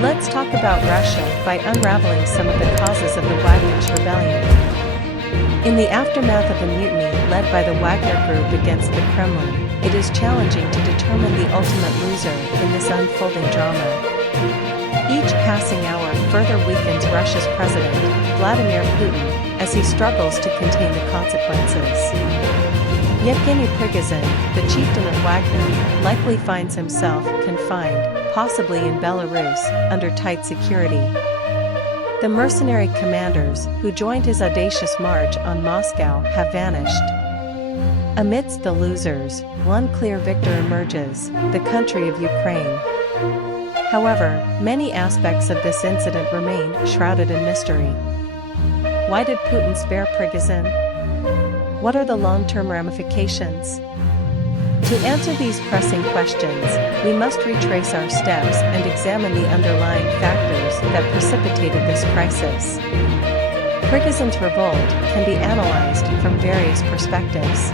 Let's talk about Russia by unraveling some of the causes of the Wagners rebellion. In the aftermath of a mutiny led by the Wagner Group against the Kremlin, it is challenging to determine the ultimate loser in this unfolding drama. Each passing hour further weakens Russia's president, Vladimir Putin, as he struggles to contain the consequences. Yevgeny Prigozhin, the chieftain of Wagner, likely finds himself confined, possibly in Belarus, under tight security. The mercenary commanders who joined his audacious march on Moscow have vanished. Amidst the losers, one clear victor emerges, the country of Ukraine. However, many aspects of this incident remain shrouded in mystery. Why did Putin spare Prigozhin? What are the long-term ramifications? To answer these pressing questions, we must retrace our steps and examine the underlying factors that precipitated this crisis. Prigozhin's revolt can be analyzed from various perspectives.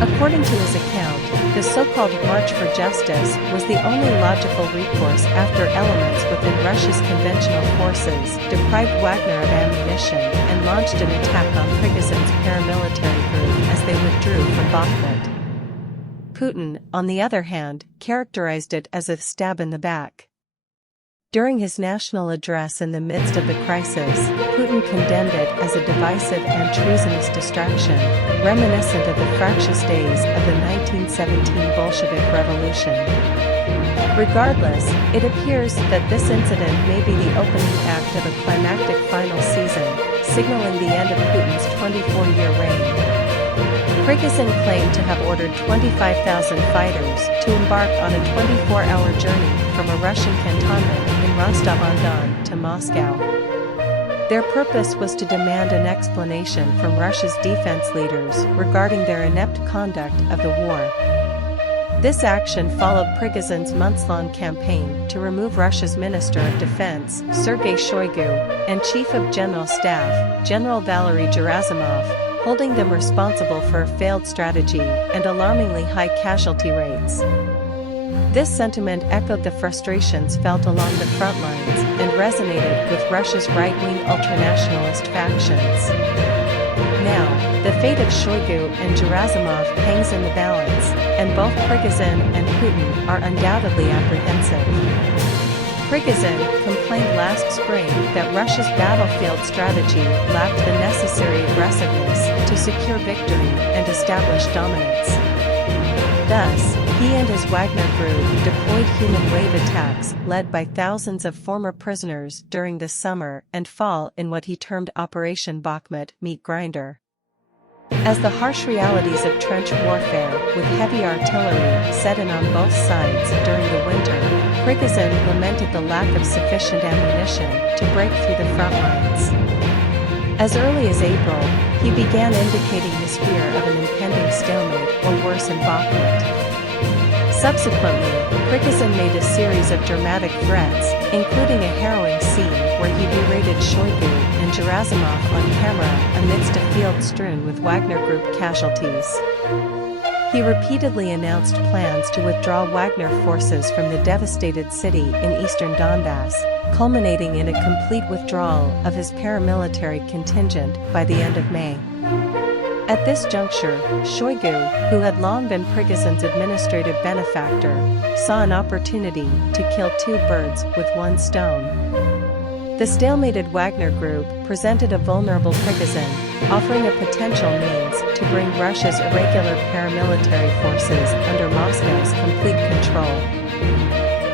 According to his account, the so-called March for Justice was the only logical recourse after elements within Russia's conventional forces deprived Wagner of ammunition and launched an attack on Prigozhin's paramilitary group as they withdrew from Bakhmut. Putin, on the other hand, characterized it as a stab in the back. During his national address in the midst of the crisis, Putin condemned it as a divisive and treasonous distraction, reminiscent of the fractious days of the 1917 Bolshevik Revolution. Regardless, it appears that this incident may be the opening act of a climactic final season, signaling the end of Putin's 24-year reign. Prigozhin claimed to have ordered 25,000 fighters to embark on a 24-hour journey from a Russian cantonment in Rostov-on-Don to Moscow. Their purpose was to demand an explanation from Russia's defense leaders regarding their inept conduct of the war. This action followed Prigozhin's months-long campaign to remove Russia's Minister of Defense, Sergei Shoigu, and Chief of General Staff, General Valery Gerasimov, holding them responsible for a failed strategy and alarmingly high casualty rates. This sentiment echoed the frustrations felt along the front lines and resonated with Russia's right-wing ultranationalist factions. Now, the fate of Shoigu and Gerasimov hangs in the balance, and both Prigozhin and Putin are undoubtedly apprehensive. Prigozhin complained last spring that Russia's battlefield strategy lacked the necessary aggressiveness to secure victory and establish dominance. Thus, he and his Wagner Group deployed human wave attacks led by thousands of former prisoners during the summer and fall in what he termed Operation Bakhmut Meat Grinder. As the harsh realities of trench warfare with heavy artillery set in on both sides during the winter, Prigozhin lamented the lack of sufficient ammunition to break through the front lines. As early as April, he began indicating his fear of an impending stalemate or worse in Bakhmut. Subsequently, Prigozhin made a series of dramatic threats, including a harrowing scene where he berated Shoigu and Gerasimov on camera amidst a field strewn with Wagner Group casualties. He repeatedly announced plans to withdraw Wagner forces from the devastated city in eastern Donbass, culminating in a complete withdrawal of his paramilitary contingent by the end of May. At this juncture, Shoigu, who had long been Prigozhin's administrative benefactor, saw an opportunity to kill two birds with one stone. The stalemated Wagner Group presented a vulnerable Prigozhin, offering a potential means to bring Russia's irregular paramilitary forces under Moscow's complete control.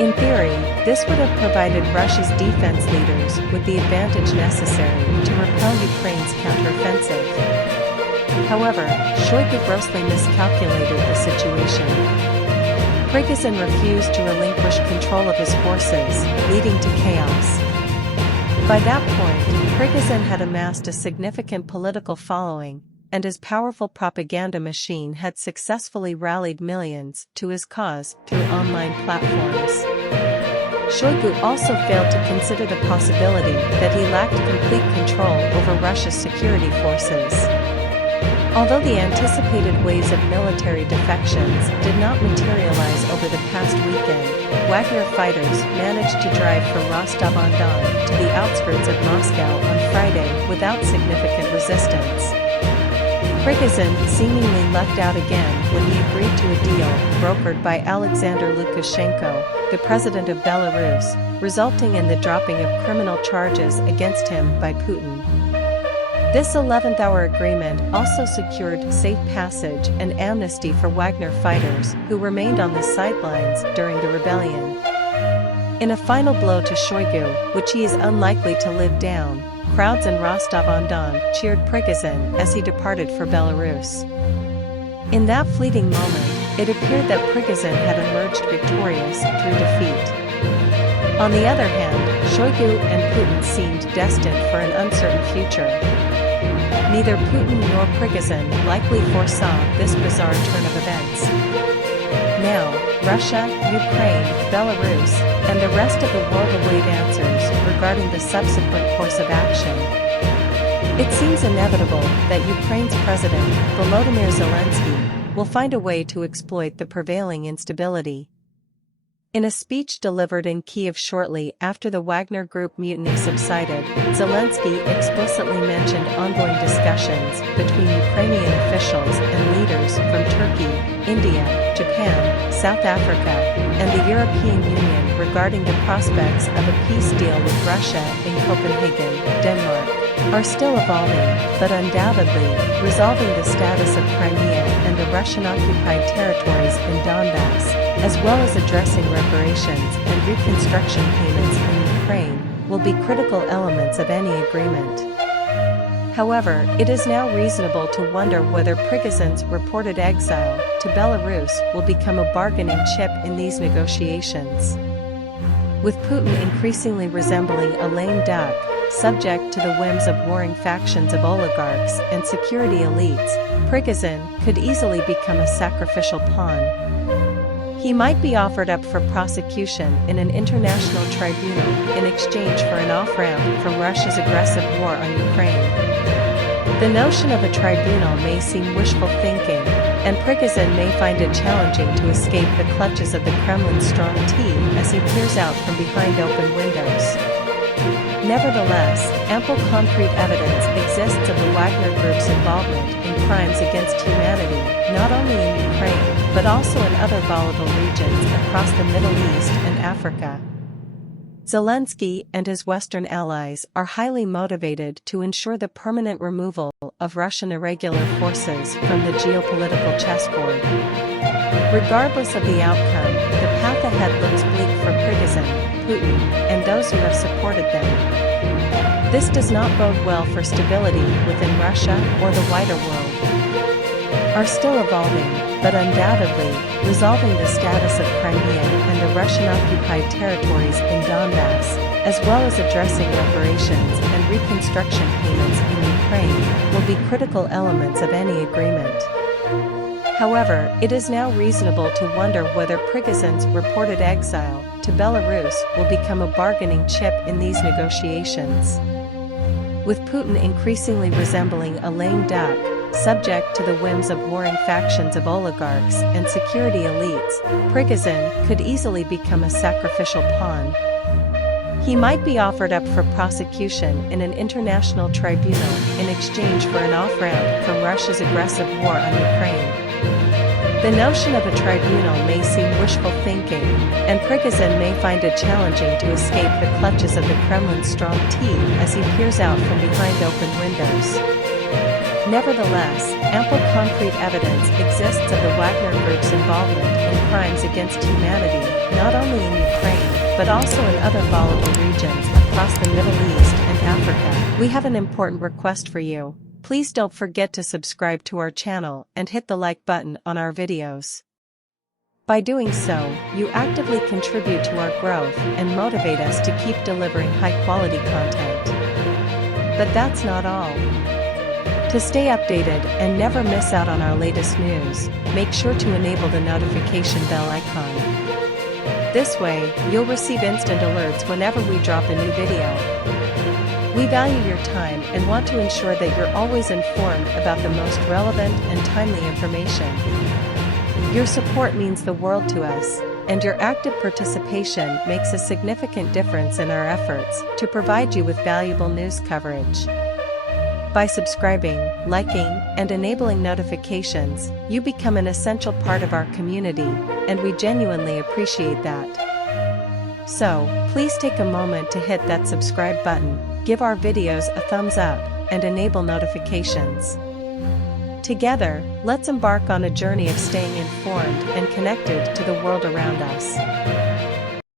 In theory, this would have provided Russia's defense leaders with the advantage necessary to repel Ukraine's counteroffensive. However, Shoigu grossly miscalculated the situation. Prigozhin refused to relinquish control of his forces, leading to chaos. By that point, Prigozhin had amassed a significant political following, and his powerful propaganda machine had successfully rallied millions to his cause through online platforms. Shoigu also failed to consider the possibility that he lacked complete control over Russia's security forces. Although the anticipated waves of military defections did not materialize over the past weekend, Wagner fighters managed to drive from Rostov-on-Don to the outskirts of Moscow on Friday without significant resistance. Prigozhin seemingly lucked out again when he agreed to a deal brokered by Alexander Lukashenko, the president of Belarus, resulting in the dropping of criminal charges against him by Putin. This 11th-hour agreement also secured safe passage and amnesty for Wagner fighters who remained on the sidelines during the rebellion. In a final blow to Shoigu, which he is unlikely to live down, crowds in Rostov-on-Don cheered Prigozhin as he departed for Belarus. In that fleeting moment, it appeared that Prigozhin had emerged victorious through defeat. On the other hand, Shoigu and Putin seemed destined for an uncertain future. Neither Putin nor Prigozhin likely foresaw this bizarre turn of events. Now, Russia, Ukraine, Belarus, and the rest of the world await answers regarding the subsequent course of action. It seems inevitable that Ukraine's president, Volodymyr Zelensky, will find a way to exploit the prevailing instability. In a speech delivered in Kiev shortly after the Wagner Group mutiny subsided, Zelensky explicitly mentioned ongoing discussions between Ukrainian officials and leaders from Turkey, India, Japan, South Africa, and the European Union regarding the prospects of a peace deal with Russia in Copenhagen, Denmark, are still evolving, but undoubtedly, resolving the status of Crimea and the Russian-occupied territories in Donbass, as well as addressing reparations and reconstruction payments in Ukraine, will be critical elements of any agreement. However, it is now reasonable to wonder whether Prigozhin's reported exile to Belarus will become a bargaining chip in these negotiations. With Putin increasingly resembling a lame duck, subject to the whims of warring factions of oligarchs and security elites, Prigozhin could easily become a sacrificial pawn. He might be offered up for prosecution in an international tribunal in exchange for an off-ramp from Russia's aggressive war on Ukraine. The notion of a tribunal may seem wishful thinking, and Prigozhin may find it challenging to escape the clutches of the Kremlin's strong team as he peers out from behind open windows. Nevertheless, ample concrete evidence exists of the Wagner Group's involvement in crimes against humanity, not only in Ukraine, but also in other volatile regions across the Middle East and Africa. Zelensky and his Western allies are highly motivated to ensure the permanent removal of Russian irregular forces from the geopolitical chessboard. Regardless of the outcome, the path ahead looks bleak for Prigozhin, Putin, and those who have supported them. This does not bode well for stability within Russia or the wider world. Are still evolving, but undoubtedly, resolving the status of Crimea and the Russian-occupied territories in Donbass, as well as addressing reparations and reconstruction payments in Ukraine, will be critical elements of any agreement. However, it is now reasonable to wonder whether Prigozhin's reported exile to Belarus will become a bargaining chip in these negotiations. With Putin increasingly resembling a lame duck, subject to the whims of warring factions of oligarchs and security elites, Prigozhin could easily become a sacrificial pawn. He might be offered up for prosecution in an international tribunal in exchange for an off-ramp from Russia's aggressive war on Ukraine. The notion of a tribunal may seem wishful thinking, and Prigozhin may find it challenging to escape the clutches of the Kremlin's strong team as he peers out from behind open windows. Nevertheless, ample concrete evidence exists of the Wagner Group's involvement in crimes against humanity, not only in Ukraine, but also in other volatile regions across the Middle East and Africa. We have an important request for you. Please don't forget to subscribe to our channel and hit the like button on our videos. By doing so, you actively contribute to our growth and motivate us to keep delivering high-quality content. But that's not all. To stay updated and never miss out on our latest news, make sure to enable the notification bell icon. This way, you'll receive instant alerts whenever we drop a new video. We value your time and want to ensure that you're always informed about the most relevant and timely information. Your support means the world to us, and your active participation makes a significant difference in our efforts to provide you with valuable news coverage. By subscribing, liking, and enabling notifications, you become an essential part of our community, and we genuinely appreciate that. So, please take a moment to hit that subscribe button, give our videos a thumbs up, and enable notifications. Together, let's embark on a journey of staying informed and connected to the world around us.